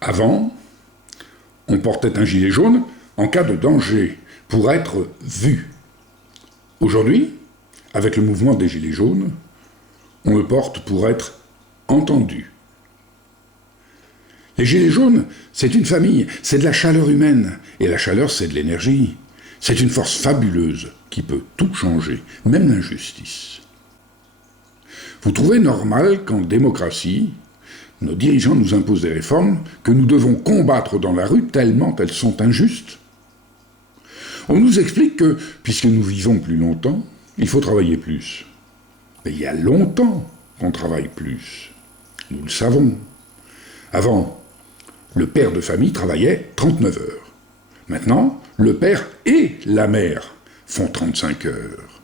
Avant, on portait un gilet jaune en cas de danger, pour être vu. Aujourd'hui, avec le mouvement des gilets jaunes, on le porte pour être entendu. Les gilets jaunes, c'est une famille, c'est de la chaleur humaine, et la chaleur, c'est de l'énergie. C'est une force fabuleuse qui peut tout changer, même l'injustice. Vous trouvez normal qu'en démocratie, nos dirigeants nous imposent des réformes que nous devons combattre dans la rue tellement elles sont injustes? On nous explique que, puisque nous vivons plus longtemps, il faut travailler plus. Mais il y a longtemps qu'on travaille plus. Nous le savons. Avant, le père de famille travaillait 39 heures. Maintenant, le père et la mère font 35 heures.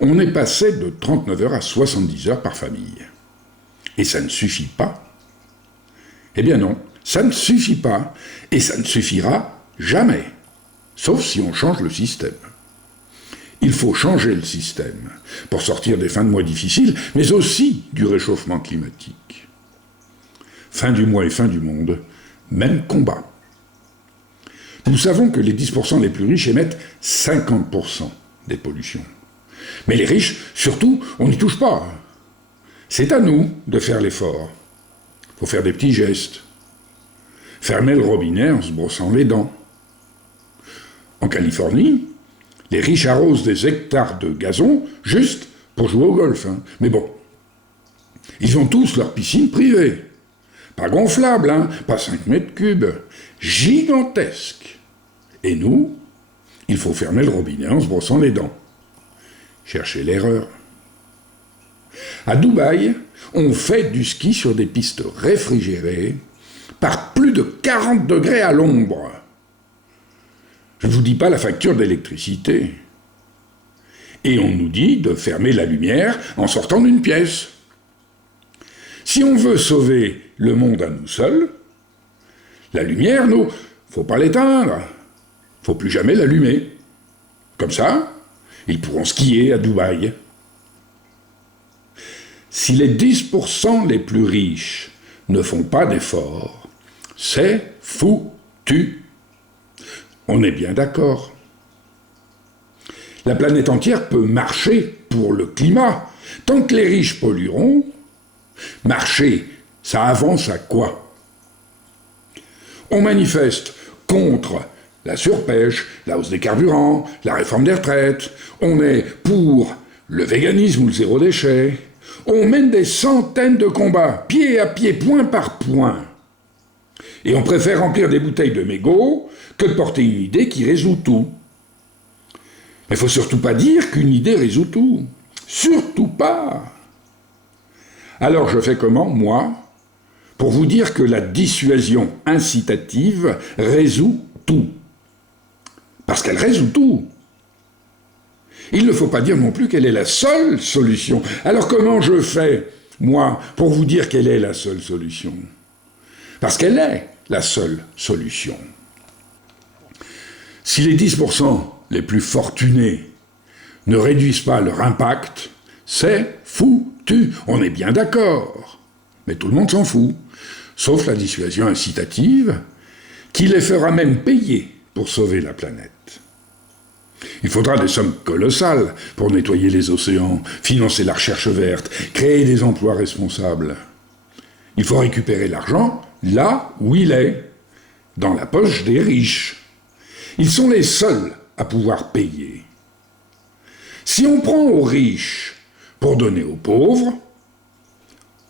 On est passé de 39 heures à 70 heures par famille. Et ça ne suffit pas. Eh bien non, ça ne suffit pas, et ça ne suffira jamais. Sauf si on change le système. Il faut changer le système pour sortir des fins de mois difficiles, mais aussi du réchauffement climatique. Fin du mois et fin du monde, même combat. Nous savons que les 10% les plus riches émettent 50% des pollutions. Mais les riches, surtout, on n'y touche pas. C'est à nous de faire l'effort. Il faut faire des petits gestes. Fermer le robinet en se brossant les dents. En Californie, les riches arrosent des hectares de gazon juste pour jouer au golf. Mais bon, ils ont tous leur piscine privée. Pas gonflable, pas 5 mètres cubes. Gigantesque. Et nous, il faut fermer le robinet en se brossant les dents. Cherchez l'erreur. À Dubaï, on fait du ski sur des pistes réfrigérées par plus de 40 degrés à l'ombre. Je ne vous dis pas la facture d'électricité. Et on nous dit de fermer la lumière en sortant d'une pièce. Si on veut sauver le monde à nous seuls, la lumière, faut pas l'éteindre. Faut plus jamais l'allumer. Comme ça, ils pourront skier à Dubaï. Si les 10% les plus riches ne font pas d'efforts, c'est foutu. On est bien d'accord. La planète entière peut marcher pour le climat. Tant que les riches pollueront, marcher, ça avance à quoi? On manifeste contre la surpêche, la hausse des carburants, la réforme des retraites. On est pour le véganisme ou le zéro déchet. On mène des centaines de combats, pied à pied, point par point. Et on préfère remplir des bouteilles de mégots que de porter une idée qui résout tout. Mais il ne faut surtout pas dire qu'une idée résout tout. Surtout pas. Alors je fais comment, moi, pour vous dire que la dissuasion incitative résout tout. Parce qu'elle résout tout. Il ne faut pas dire non plus qu'elle est la seule solution. Alors comment je fais, moi, pour vous dire quelle est la seule solution? Parce qu'elle est la seule solution. Si les 10% les plus fortunés ne réduisent pas leur impact, c'est foutu. On est bien d'accord. Mais tout le monde s'en fout. Sauf la dissuasion incitative, qui les fera même payer pour sauver la planète. Il faudra des sommes colossales pour nettoyer les océans, financer la recherche verte, créer des emplois responsables. Il faut récupérer l'argent là où il est, dans la poche des riches. Ils sont les seuls à pouvoir payer. Si on prend aux riches pour donner aux pauvres,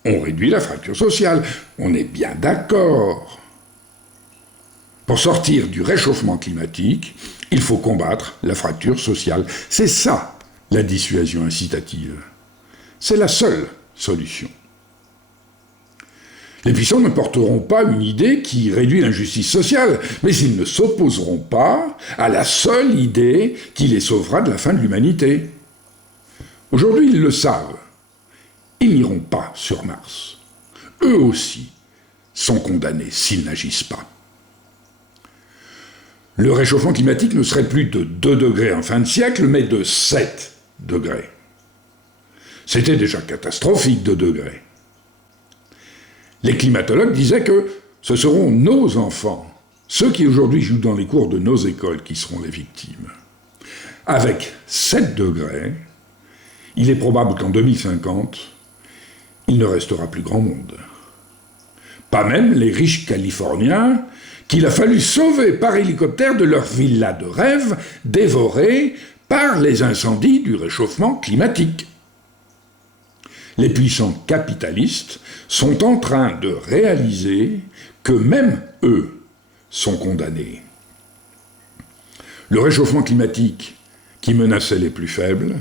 on réduit la fracture sociale. On est bien d'accord. Pour sortir du réchauffement climatique, il faut combattre la fracture sociale. C'est ça, la dissuasion incitative. C'est la seule solution. Les puissants ne porteront pas une idée qui réduit l'injustice sociale, mais ils ne s'opposeront pas à la seule idée qui les sauvera de la fin de l'humanité. Aujourd'hui, ils le savent. Ils n'iront pas sur Mars. Eux aussi sont condamnés s'ils n'agissent pas. Le réchauffement climatique ne serait plus de 2 degrés en fin de siècle, mais de 7 degrés. C'était déjà catastrophique, 2 degrés. Les climatologues disaient que ce seront nos enfants, ceux qui aujourd'hui jouent dans les cours de nos écoles, qui seront les victimes. Avec 7 degrés, il est probable qu'en 2050, il ne restera plus grand monde. Pas même les riches Californiens qu'il a fallu sauver par hélicoptère de leur villa de rêve dévorée par les incendies du réchauffement climatique. Les puissants capitalistes sont en train de réaliser que même eux sont condamnés. Le réchauffement climatique, qui menaçait les plus faibles,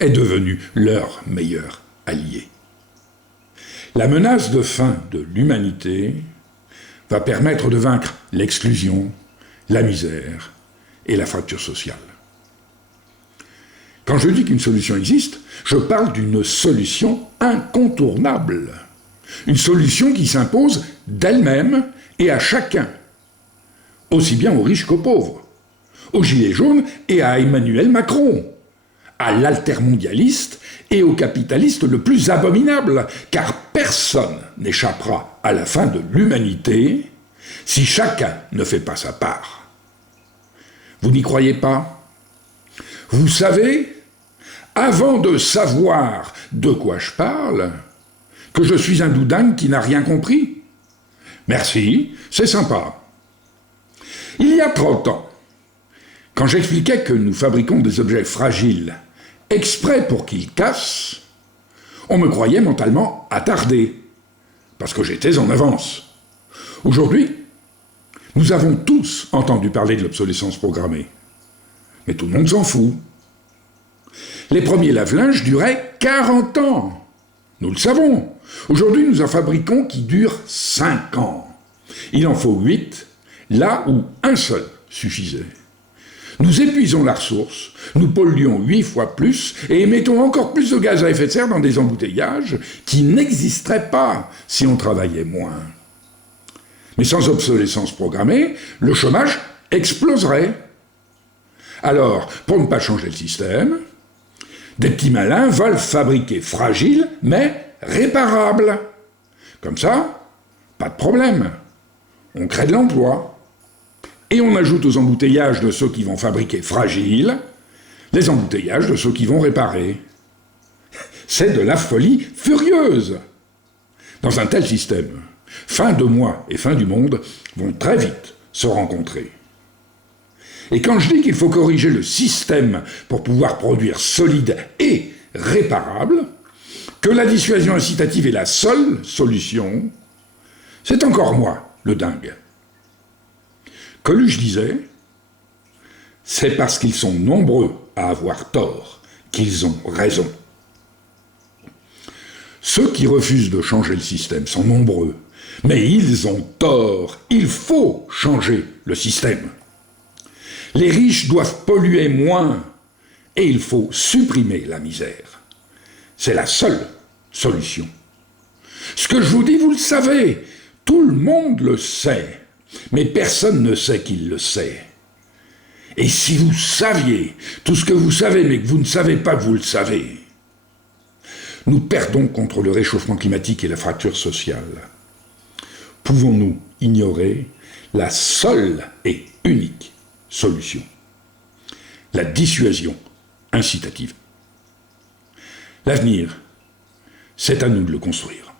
est devenu leur meilleur allié. La menace de fin de l'humanité va permettre de vaincre l'exclusion, la misère et la fracture sociale. Quand je dis qu'une solution existe, je parle d'une solution incontournable. Une solution qui s'impose d'elle-même et à chacun, aussi bien aux riches qu'aux pauvres, aux gilets jaunes et à Emmanuel Macron, à l'altermondialiste et au capitaliste le plus abominable, car personne n'échappera à la fin de l'humanité si chacun ne fait pas sa part. Vous n'y croyez pas ? Vous savez, avant de savoir de quoi je parle, que je suis un doudingue qui n'a rien compris. Merci, c'est sympa. Il y a 30 ans, quand j'expliquais que nous fabriquons des objets fragiles exprès pour qu'ils cassent, on me croyait mentalement attardé, parce que j'étais en avance. Aujourd'hui, nous avons tous entendu parler de l'obsolescence programmée. Mais tout le monde s'en fout. Les premiers lave-linges duraient 40 ans. Nous le savons. Aujourd'hui, nous en fabriquons qui durent 5 ans. Il en faut 8, là où un seul suffisait. Nous épuisons la ressource, nous polluons 8 fois plus et émettons encore plus de gaz à effet de serre dans des embouteillages qui n'existeraient pas si on travaillait moins. Mais sans obsolescence programmée, le chômage exploserait. Alors, pour ne pas changer le système, des petits malins veulent fabriquer fragiles, mais réparables. Comme ça, pas de problème. On crée de l'emploi. Et on ajoute aux embouteillages de ceux qui vont fabriquer fragiles, les embouteillages de ceux qui vont réparer. C'est de la folie furieuse. Dans un tel système, fin de mois et fin du monde vont très vite se rencontrer. Et quand je dis qu'il faut corriger le système pour pouvoir produire solide et réparable, que la dissuasion incitative est la seule solution, c'est encore moi, le dingue. Coluche disait « C'est parce qu'ils sont nombreux à avoir tort qu'ils ont raison ». Ceux qui refusent de changer le système sont nombreux, mais ils ont tort. Il faut changer le système. Les riches doivent polluer moins et il faut supprimer la misère. C'est la seule solution. Ce que je vous dis, vous le savez, tout le monde le sait, mais personne ne sait qu'il le sait. Et si vous saviez tout ce que vous savez, mais que vous ne savez pas que vous le savez, nous perdons contre le réchauffement climatique et la fracture sociale. Pouvons-nous ignorer la seule et unique solution ? La dissuasion incitative. L'avenir, c'est à nous de le construire.